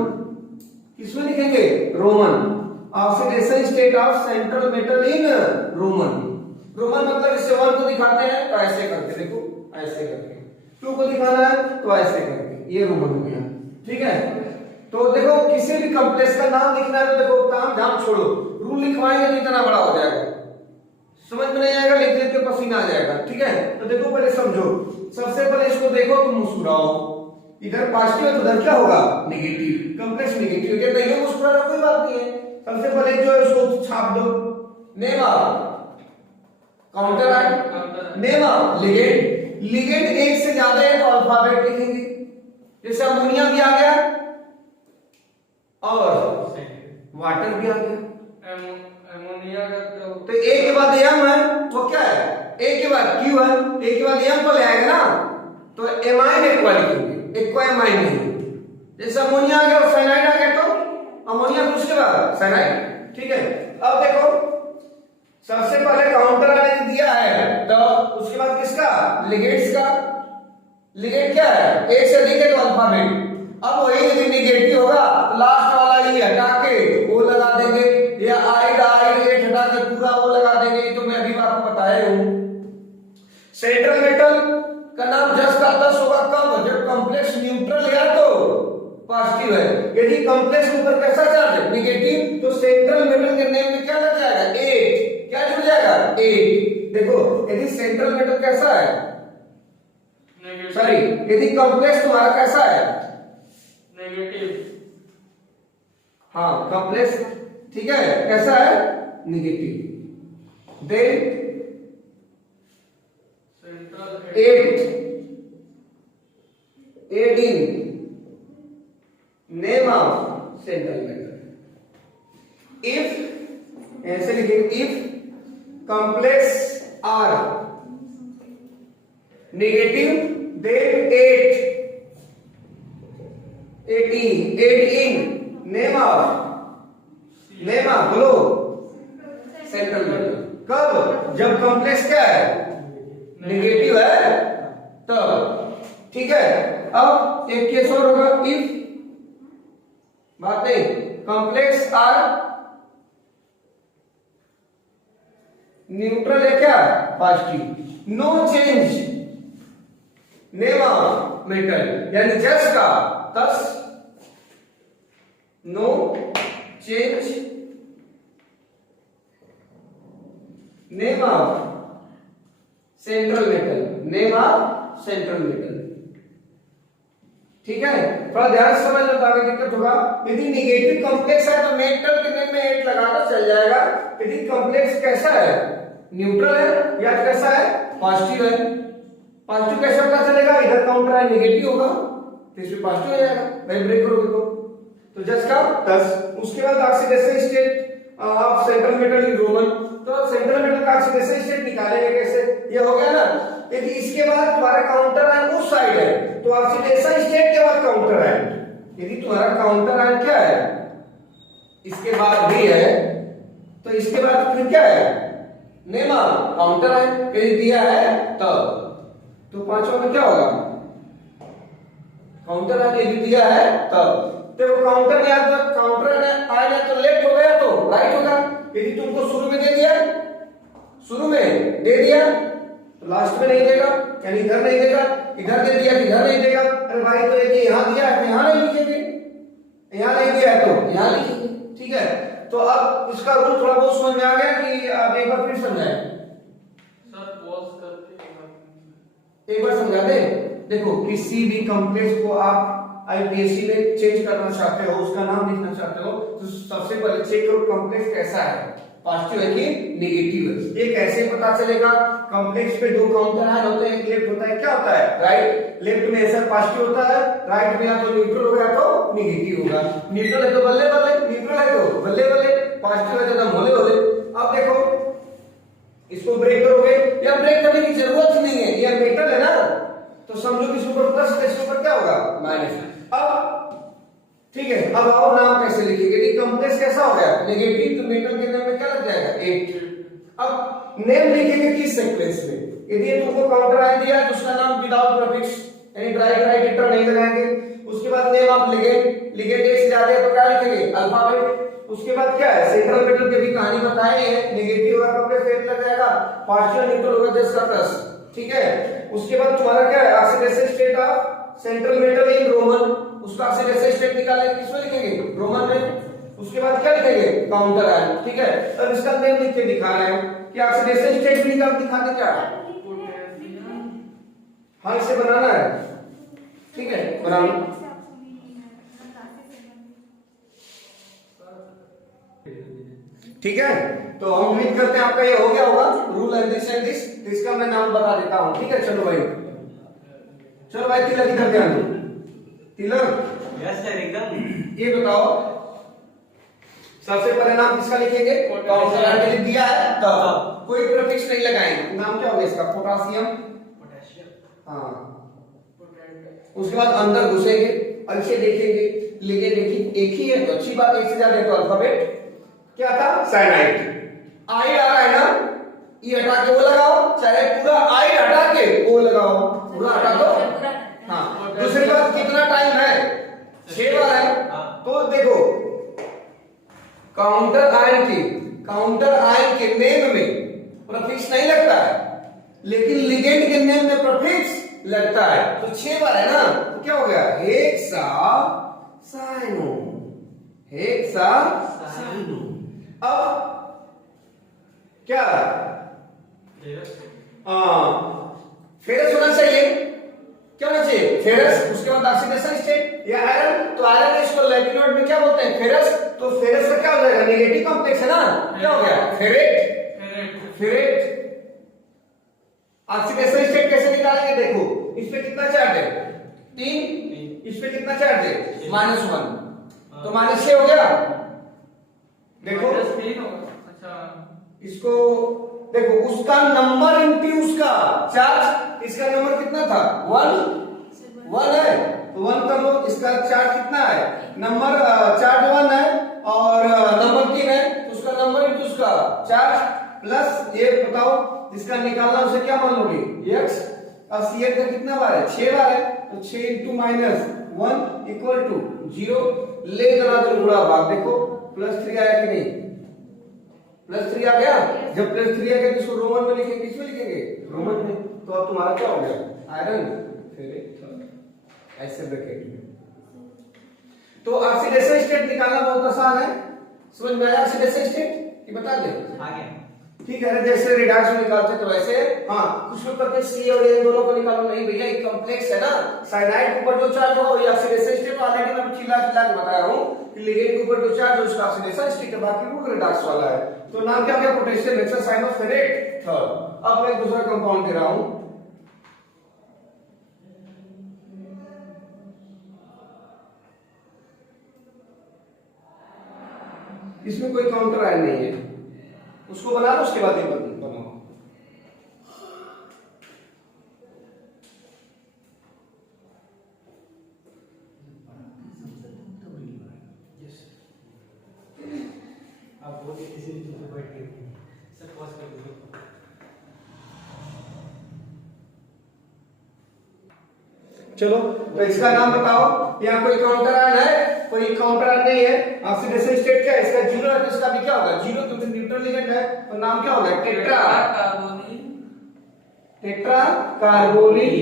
किसमें लिखेंगे, Roman. Oxidation state of central metal in Roman. Roman मतलब इसे 1 को दिखाते हैं तो ऐसे करके, देखो ऐसे करके, 2 को दिखाना है तो ऐसे करके, ये रोमन हो गया। ठीक है, तो देखो किसी भी कॉम्प्लेक्स का नाम लिखना है तो देखो ताम झाम छोड़ो, रूल लिखवाएंगे तो इतना बड़ा हो जाएगा, समझ में नहीं आएगा, लिख देते पसीना आ जाएगा। ठीक है, तो देखो पहले समझो, सबसे पहले इसको देखो तो मुस्कुराओ, इधर पॉजिटिव है तो उधर क्या होगा, नेगेटिव, कॉम्प्लेक्स नेगेटिव। कहते हैं मुस्कुराना कोई बात नहीं है, सबसे पहले जो है उसको छाप दो, name of counter ion, name of ligand. Ligand 1 से ज्यादा है तो अल्फाबेट लिखेंगे, जैसे अमोनिया भी आ गया और वाटर भी आ गया। अमोनिया का तो ए के बाद एम है, वो क्या है, ए के बाद क्यू है, ए के बाद एम पहले आएगा ना, तो एमाइन एक्वा लिखेंगे, एक्वा एमाइन नहीं। जैसे अमोनिया आ गया और साइनाइड आ गया तो अमोनिया, उसके बाद साइनाइड। ठीक है, अब देखो सबसे पहले काउंटर आयन दिया है तो उसके बाद किसका, लिगेंड्स का। लिगेंड क्या है, 1 से अधिक है तो अल्फाबेट। अब वही यदि नेगेटिव होगा तो लास्ट वाला ही हटा के वो लगा देंगे, या आइड हटा के पूरा वो लगा देंगे। तो मैं अभी आपको बताया हूं, सेंट्रल मेटल का नाम 10 का 10 होगा कब, जब कॉम्प्लेक्स न्यूट्रल या तो पॉजिटिव है। यदि कॉम्प्लेक्स ऊपर कैसा चार्ज है, नेगेटिव, तो सेंट्रल मेटल के नेम में क्या लग जाएगा, 8, क्या जुड़ जाएगा, 8। देखो यदि सेंट्रल मेटल कैसा है, सॉरी, यदि कॉम्प्लेक्स तुम्हारा कैसा है, नेगेटिव, हाँ कॉम्प्लेक्स, ठीक है, कैसा है, negative, then central 8 in name of central metal. If ऐसे लिखेंगे, if complex are negative then 8 18 name of बोलो सेंट्रल मेटल। कब? जब कॉम्प्लेक्स क्या है? नेगेटिव है तब। ठीक है, अब एक केस और होगा, इफ बात नहीं, कॉम्प्लेक्स आर न्यूट्रल है क्या? Positive. No change name of metal, यानी जस का तस, no change name of central metal. ठीक है, थोड़ा ध्यान से समझ लो ताकि दिक्कत होगा। यदि नेगेटिव कॉम्प्लेक्स है तो मेटल के नेम में 8 लगाना चल जाएगा। यदि कॉम्प्लेक्स कैसा है? न्यूट्रल है या कैसा है? पॉजिटिव है। पॉजिटिव कैसे पता चलेगा? इधर काउंटर है नेगेटिव होगा तो इसमें पॉजिटिव हो जाएगा, भाई ब्रेक करोगे तो जस्ट का 10। उसके बाद oxidation state of central metal in Roman, तो सेंट्रल मेटल का ऑक्सीडेशन स्टेट निकालेंगे कैसे? ये हो गया ना। यदि इसके बाद तुम्हारा काउंटर आयन उस साइड है तो ऑक्सीडेशन स्टेट के बाद काउंटर आयन। यदि तुम्हारा काउंटर आयन क्या है? इसके बाद भी है तो इसके बाद फिर क्या है? नेमा काउंटर आयन। यदि दिया है तब तो पांचवा में क्या होगा? Counter ion. यदि दिया है तब देखो काउंटर या तो काउंटर आयन है तो लेफ्ट हो गया तो राइट होगा। यदि तुमको शुरू में दे दिया तो लास्ट में नहीं देगा, यानी इधर नहीं देगा, इधर दे दिया इधर नहीं देगा। अरे भाई तो ये यहां दिया है यहां नहीं लिखेंगे, यहां नहीं दिया है तो यहां लिखेंगे। ठीक है, तो अब इसका रूल थोड़ा बहुत समझ में आ गया कि आप एक बार फिर समझाएं सर? पॉज करके एक बार समझा दे। देखो किसी भी कॉम्प्लेक्स को आप आईपीएससी में चेंज करना चाहते हो, उसका नाम लिखना चाहते हो, तो सबसे पहले चेक करो कॉम्प्लेक्स कैसा है, पॉजिटिव है कि नेगेटिव है। ये कैसे पता चलेगा? कॉम्प्लेक्स पे दो काउंटर आयन होते हैं, एक लेफ्ट होता है, क्या होता है? राइट। लेफ्ट में ऐसा पॉजिटिव होता है, राइट में या तो न्यूट्रल होगा तो नेगेटिव होगा। न्यूट्रल है तो बल्ले बल्ले, न्यूट्रल है तो बल्ले बल्ले, पॉजिटिव है तो एकदम होले होले। अब देखो इसको ब्रेक करोगे, या ब्रेक करने की जरूरत ही नहीं है, ये मेटल है ना, तो समझो कि इसके ऊपर प्लस है, इसके ऊपर क्या होगा? माइनस। अब ठीक है, अब और नाम कैसे लिखेंगे? यदि कॉम्प्लेक्स कैसा हो गया? नेगेटिव, तो मेटल के नाम में क्या लग जाएगा? 8। अब नेम लिखेंगे किस सीक्वेंस में? यदि तुमको काउंटर आयन दिया तो उसका नाम विदाउट प्रीफिक्स यानी राइट इंटर नहीं लगाएंगे। उसके बाद नेम ऑफ लिगेंड एक से ज्यादा है तो क्या लिखेंगे? अल्फाबेट। उसके बाद क्या है? सेंट्रल मेटल की भी कहानी बताई है, नेगेटिव होगा कॉम्प्लेक्स एट लग जाएगा, पॉजिटिव न्यूट्रल होगा जस्ट का प्लस। ठीक है, उसके बाद तुम्हारा क्या है? Oxidation state of central metal in Roman, उसका ऑक्सीडेशन स्टेट निकालेंगे, किसमें लिखेंगे? रोमन में। उसके बाद क्या लिखेंगे? Counter ion. ठीक है, अब इसका नेम लिख के दिखा रहे हैं कि ऑक्सीडेशन स्टेट भी निकाल दिखाते क्या? हाँ इसे बनाना है। ठीक है, बनाओ। ठीक है, तो हम उम्मीद करते हैं आपका ये हो गया होगा रूल एंड दिस। इसका मैं नाम बता देता हूं। ठीक है, चलो भाई तिलक इधर ध्यान दो। तिलक यस सर एकदम। ये बताओ सबसे पहले नाम किसका लिखेंगे? काउंटर आयन दिया है तब कोई प्रीफिक्स नहीं लगाएंगे। नाम क्या होगा इसका? पोटेशियम। हाँ, उसके बाद अंदर घुसेंगे, अच्छे देखेंगे, लेके देखिए एक ही है तो अच्छी बात है, इससे ज्यादा तो अल्फाबेट क्या था? साइनाइड। आइड आ रहा है ना, ये हटा के वो लगाओ, चाहे पूरा आइड हटा के वो लगाओ, पूरा हटा दो। हाँ, दूसरी बात कितना टाइम है? 6 बार है। तो देखो काउंटर आयन के नेम में प्रीफिक्स नहीं लगता है, लेकिन लिगेंड के नेम में प्रीफिक्स लगता है। तो 6 बार है ना, तो क्या हो गया? हेक्सासाइनो। अब क्या? फेरस होना चाहिए। क्या होना चाहिए? फेरस। उसके बाद ऑक्सीडेशन स्टेट या आयरन, तो आयरन इसको लैटिन वर्ड में क्या बोलते हैं? फेरस। तो फेरस का क्या हो जाएगा? नेगेटिव कॉम्प्लेक्स है ना, क्या हो गया? फेरेट। ऑक्सीडेशन स्टेट कैसे निकालेंगे? देखो इस पे कितना चार्ज है? 3। इस पे कितना चार्ज है? -1, तो -6 हो गया। देखो इसको देखो, उसका नंबर इंटू उसका चार्ज, इसका नंबर कितना था? 1 है, तो 1 कर लो। इसका चार्ज कितना है, नंबर चार्ज 1 है और नंबर 3 है, तो उसका नंबर इंटू उसका चार्ज प्लस ये बताओ जिसका निकालना उसे क्या मान लोगे, x। अब C8 का कितना बार है, 6 बार है, तो 6 इंटू माइनस 1 इक्वल टू 0। ले जरा तो गुणा भाग, देखो +3 आया कि नहीं, +3 आ गया। जब +3 आ गया तो इसको रोमन में लिखेंगे, किस में लिखेंगे, रोमन में। तो अब तुम्हारा क्या हो गया, आयरन फेरिक ऐसे ब्रैकेट में। तो ऑक्सीडेशन स्टेट निकालना बहुत आसान है, समझ में आया ऑक्सीडेशन स्टेट कि बता दे आगे। ठीक है, जैसे रिडक्स में निकालते तो वैसे हाँ कुछ लोग करते C और N दोनों को निकालो, नहीं भैया एक कॉम्प्लेक्स है ना, साइनाइड के ऊपर जो चार्ज हो ये ऑक्सीडेशन स्टेट ऑलरेडी मैं चिल्ला चिल्ला के बता रहा हूं कि लिगेंड के ऊपर जो चार्ज है उसका ऑक्सीडेशन स्टेट है, बाकी वो रिडक्स वाला है। तो नाम क्या हो गया, पोटेशियम हेक्सासाइनोफेरेट थर्ड। अब मैं दूसरा कंपाउंड दे रहा हूं, इसमें कोई काउंटर आयन नहीं है, उसको बना लो उसके बाद ये बनाओ। आप बोलिए किसी भी चीज पे बैठ के सर पॉज कर दीजिए। चलो तो इसका नाम बताओ, यहाँ कोई काउंटर आयन है, कोई काउंटर आयन नहीं है। ऑक्सीडेशन स्टेट क्या है, इसका 0 है तो इसका भी क्या होगा 0, क्योंकि न्यूट्रल लिगेंड है। तो नाम क्या होगा, tetra carbonyl tetra carbonyl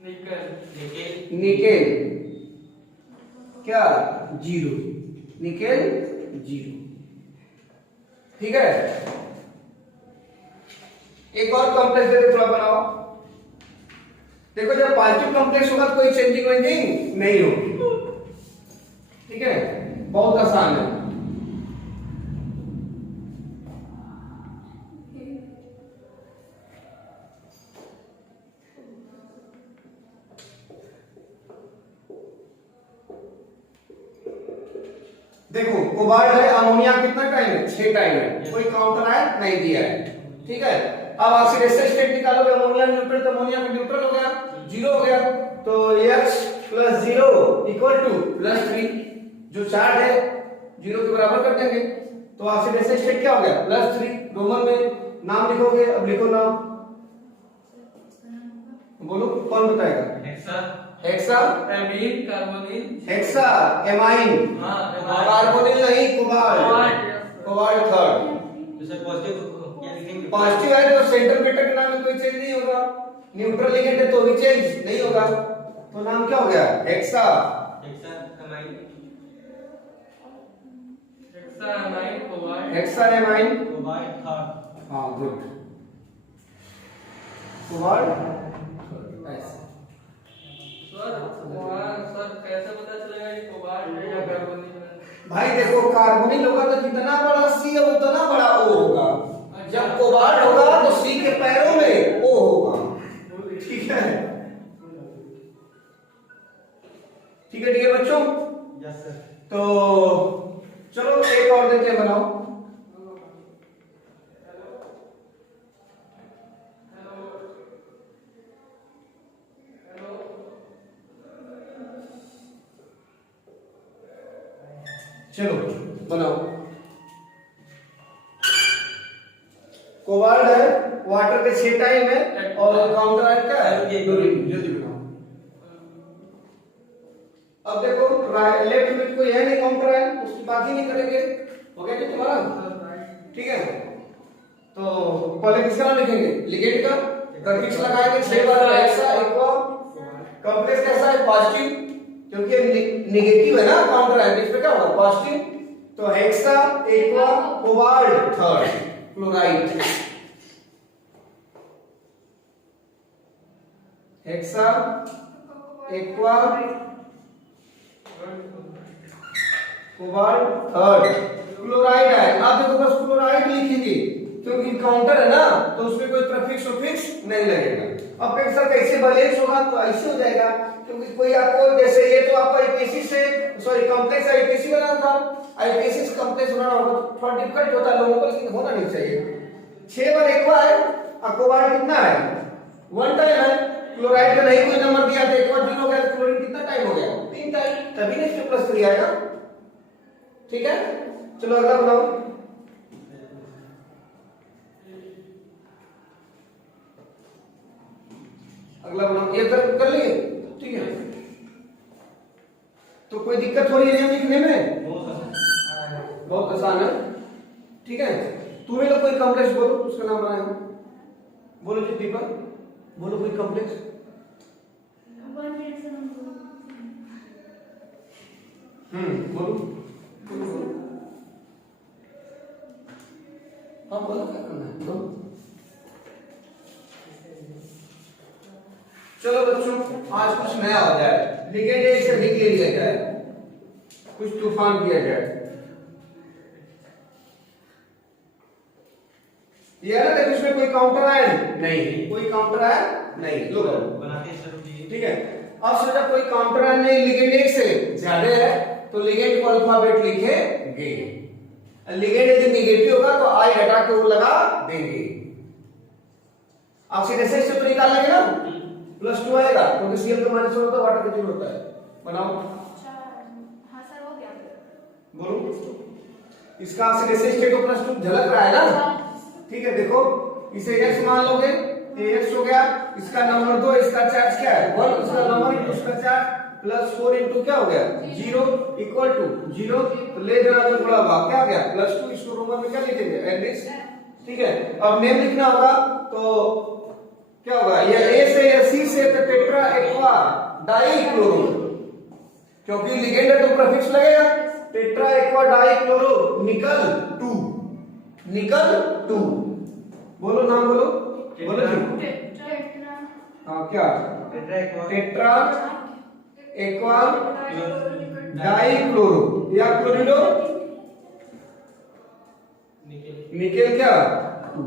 nickel nickel क्या 0, निकेल 0। ठीक है, एक और कॉम्प्लेक्स दे थोड़ा बनाओ। देखो जब पॉजिटिव कॉम्प्लेक्स होगा तो कोई चेंजिंग वेंजिंग नहीं होगी, ठीक है, बहुत आसान है। देखो कोबाल्ट है, अमोनिया कितना टाइम है, 6 टाइम है, कोई काउंटर आयन नहीं दिया है। ठीक है, अब ऑक्सीडेशन स्टेट निकालोगे, अमोनिया न्यूट्रल तो अमोनिया में न्यूट्रल हो गया, 0 हो गया, तो X + 0 इक्वल टू +3। जो चार्ज है 0 के बराबर कर देंगे, तो ऑक्सीडेशन स्टेट क्या हो गया +3। रोमन में नाम लिखोगे, अब लिखो नाम, बोलो कौन बताएगा, hexa amine carbonyl hexa amine, carbonyl नहीं कोबाल्ट, कोबाल्ट थर्ड। तो सर पॉजिटिव क्या लिखेंगे, पॉजिटिव है तो सेंट्रल मेटल के नाम में कोई चेंज नहीं होगा, न्यूट्रल लिगेंड है तो भी चेंज नहीं होगा, तो नाम क्या हो गया hexa hexa amine cobalt third. हाँ गुड, कोबाल्ट ऐसे। सर कैसे पता चलेगा कि कोबाल्ट है या कार्बोनिल है? भाई देखो कार्बोनिल होगा तो जितना बड़ा C है उतना बड़ा O होगा, जब कोबाल्ट होगा तो C के पैरों में O होगा। ठीक है, ठीक है बच्चों। Yes sir. तो चलो एक और देते हैं, बनाओ। चलो बनाओ, कोबाल्ट है, वाटर के 6 टाइम है और काउंटर आयन क्या है, जल्दी बनाओ। अब देखो लेफ्ट में कोई है नहीं काउंटर आयन, उसकी बात ही नहीं करेंगे, हो गया जी तुम्हारा। ठीक है, तो पहले किसका नाम लिखेंगे, लिगेंड का, प्रीफिक्स लगाएंगे 6 बार हेक्सा, एक और कॉम्प्लेक्स कैसा है पॉजिटिव, क्योंकि नेगेटिव है ना काउंटर आयन, इसमें क्या होगा पॉजिटिव, तो hexa aqua cobalt third chloride, hexa aqua cobalt third chloride है। आप देखो बस क्लोराइड लिखेंगे क्योंकि काउंटर है ना, तो उसमें कोई प्रीफिक्स फिक्स नहीं लगेगा। अब फिर कैसे बैलेंस होगा, तो ऐसे हो जाएगा, क्योंकि कोई आपको जैसे ये तो आपका आईपीएसी से सॉरी कॉम्प्लेक्स आईपीएसी बना था, आईपीएसी से कॉम्प्लेक्स बनाना होगा तो थोड़ा डिफिकल्ट होता है लोगों को, लेकिन होना नहीं चाहिए। 6 बार एक्वा है और कोबाल्ट कितना है 1 टाइम है, क्लोराइड का नहीं कोई नंबर दिया था, एक बार 0 हो गया, क्लोरीन कितना टाइम हो गया? 3 टाइम, तभी ना इसमें +3 आएगा। ठीक है, चलो अगला बनाओ। अगला बनाओ, ये कर लिए, ठीक है। तो कोई दिक्कत हो रही है लिखने में? बहुत आसान है, ठीक है। तुम्हें लोग कोई कॉम्प्लेक्स बोलो, उसका नाम बनाया, बोलो जी दीपक, बोलो कोई कॉम्प्लेक्स। बोलो बोलो। हाँ बोलो, क्या करना है बोलो। चलो बच्चों, आज कुछ नया हो जाए, लिगेंड ए से लिख लिया जाए, कुछ तूफान किया जाए। ये है ना, देखो इसमें कोई काउंटर है नहीं, कोई काउंटर है नहीं, लो बनाते हैं शुरू कीजिए। ठीक है। अब सोचा कोई काउंटर है नहीं, लिगेंड एक से ज्यादा है, तो लिगेंड को अल्फाबेट लिखेंगे। लिगेंड यदि नेगेटिव होगा तो आई हटा के वो लगा देंगे। ऑक्सीडेशन से तो निकाल लेंगे ना, +2 आएगा, क्योंकि Cl का -1 होता है, वाटर का 0 होता है। बनाओ। हाँ सर, हो गया। बोलो, इसका ऑक्सीडेशन स्टेट को +2 झलक रहा है ना, ठीक है। देखो इसे x मान लोगे, ये x हो गया, इसका नंबर 2, इसका चार्ज क्या है 1, इसका नंबर इनटू इसका चार्ज +4 इनटू क्या हो गया 0 इक्वल टू 0, तो ले जाना तो बड़ा हुआ क्या हो गया +2, इसको रोमन में क्या लिखेंगे एंडिस, ठीक है। अब नेम लिखना होगा, तो क्या होगा, ये A से या C से तो टेट्रा एक्वा डाइक्लोरो, क्योंकि लिगेंड है तो प्रीफिक्स लगेगा, टेट्रा एक्वा डाइक्लोरो निकल 2, निकल 2। बोलो नाम बोलो, बोलो जी। हाँ क्या, टेट्रा एक्वा डाइक्लोरो या क्लोरिडो निकल क्या 2।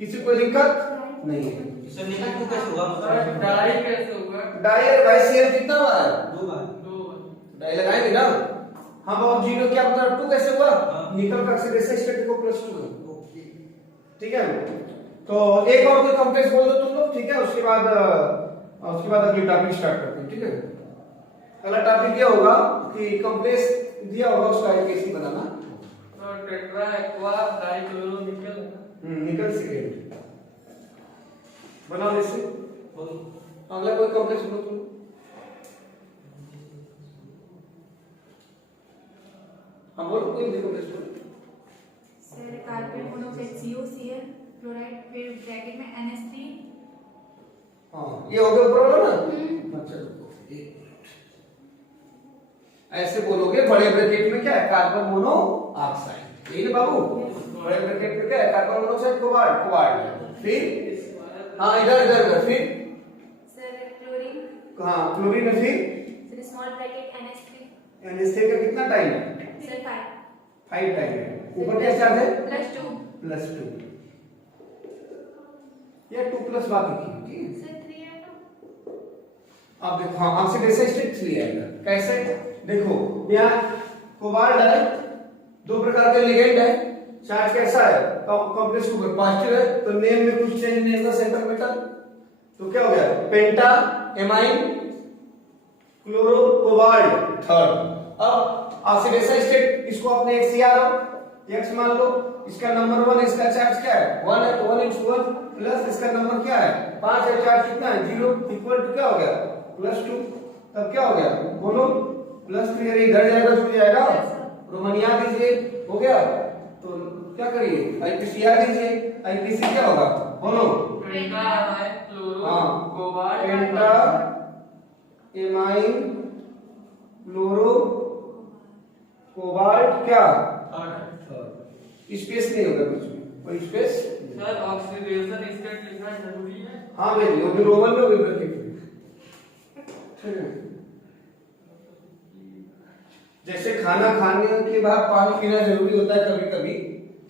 किसी को दिक्कत नहीं है? सर निकल क्यों कैसे हुआ? डाई कैसे होगा? डाई और बाई Cl कितना बार? 2 बार। डाई लगाएंगे ना हम। और 0 क्या मतलब 2 कैसे हुआ? हाँ। निकल का ऑक्सीडेशन स्टेट को +2 है, ठीक है। तो एक और कोई कॉम्प्लेक्स बोल दो तुम लोग, ठीक है। उसके बाद अगली टॉपिक स्टार्ट करते हैं, ठीक है। अगला टॉपिक क्या होगा कि कॉम्प्लेक्स दिया होगा उसका कैसे बनाना। तो टेट्रा एक्वा डाइक्लोरो निकल निकल सेकेंड बनाओ जैसे। बोलो। अगला कोई कॉम्प्लेक्स बोलो तुम। हाँ बोलो कोई भी कॉम्प्लेक्स बोलो। Sir carbon monoxide CuCl chloride, फिर ब्रैकेट में NH3। हाँ ये हो गया ऊपर वाला ना। अच्छा ऐसे बोलोगे, बड़े ब्रैकेट में क्या है कार्बन मोनोऑक्साइड, यही ना बाबू। बड़े ब्रैकेट में क्या है कार्बन मोनोऑक्साइड कोबाल्ट, फिर हाँ इधर फिर सर क्लोरीन। हाँ क्लोरीन है, फिर sir small bracket NH3। NH3 का कितना टाइम है? सर 5 टाइम है। ऊपर क्या चार्ज है? +2। +2 या 2 बाकी की, ठीक है। सर 3 है तो। अब देखो हाँ ऑक्सीडेशन स्टेट 3 आएगा। कैसे? देखो यहाँ कोबाल्ट है, 2 प्रकार के लिगेंड है, चार्ज कैसा है कॉम्प्लेक्स के ऊपर पॉजिटिव है, तो नेम में कुछ चेंज नहीं होगा, सेंटर मेटल, तो क्या हो गया पेंटा एमाइन क्लोरो कोबाल्ट थर्ड। अब ऑक्सीडेशन स्टेट इसको अपने x याद हो, x मान लो, इसका नंबर 1 है, इसका चार्ज क्या है 1 है, तो 1 × 1 प्लस इसका नंबर क्या है 5 है, चार्ज कितना है 0 इक्वल टू क्या हो गया +2। तब क्या हो गया बोलो +3, अरे इधर जाएगा छूट जाएगा, रोमनिया दीजिए, हो गया। तो क्या करिए IPCR दीजिए, IPC क्या होगा बोलो पेंटा है क्लोरो हाँ कोबाल्ट पेंटा एमाइन क्लोरो कोबाल्ट क्या स्पेस नहीं होगा बीच में, कोई स्पेस। सर ऑक्सीडेशन स्टेट लिखना जरूरी है? हाँ भाई वो भी रोमन में, वो भी ब्रैकेट में, ठीक है। जैसे खाना खाने के बाद पानी पीना जरूरी होता है कभी कभी,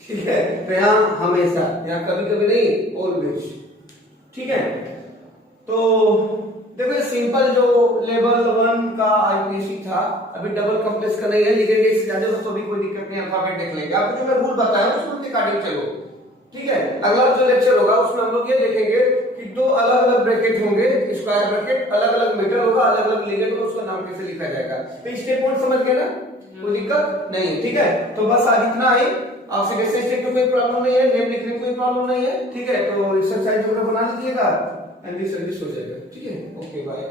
ठीक है, तो यहाँ हमेशा, यहाँ कभी कभी नहीं, ऑलवेज, ठीक है। तो देखो ये सिंपल जो लेवल 1 का IPC था, अभी डबल कॉम्प्लेक्स का नहीं है, लिगेंड से ज्यादा तो भी कोई दिक्कत नहीं, अल्फाबेट देख लेंगे। आपको जो मैं रूल बताया उसको अकॉर्डिंग चलो, ठीक है। अगला जो लेक्चर होगा उसमें हम लोग ये देखेंगे कि दो अलग अलग ब्रैकेट होंगे, स्क्वायर ब्रैकेट, अलग अलग मेटल होगा, अलग अलग लिगेंड होगा, उसका नाम कैसे लिखा जाएगा। तो स्टेप 1 समझ गए ना, कोई दिक्कत नहीं, ठीक है। तो बस आज इतना ही, ऑक्सीडेशन स्टेट में कोई प्रॉब्लम नहीं है, नेम लिखने में कोई प्रॉब्लम नहीं है, ठीक है। तो एक्सरसाइज वगैरह बना लीजिएगा एंड सर्विस हो जाएगा, ठीक है। Okay bye.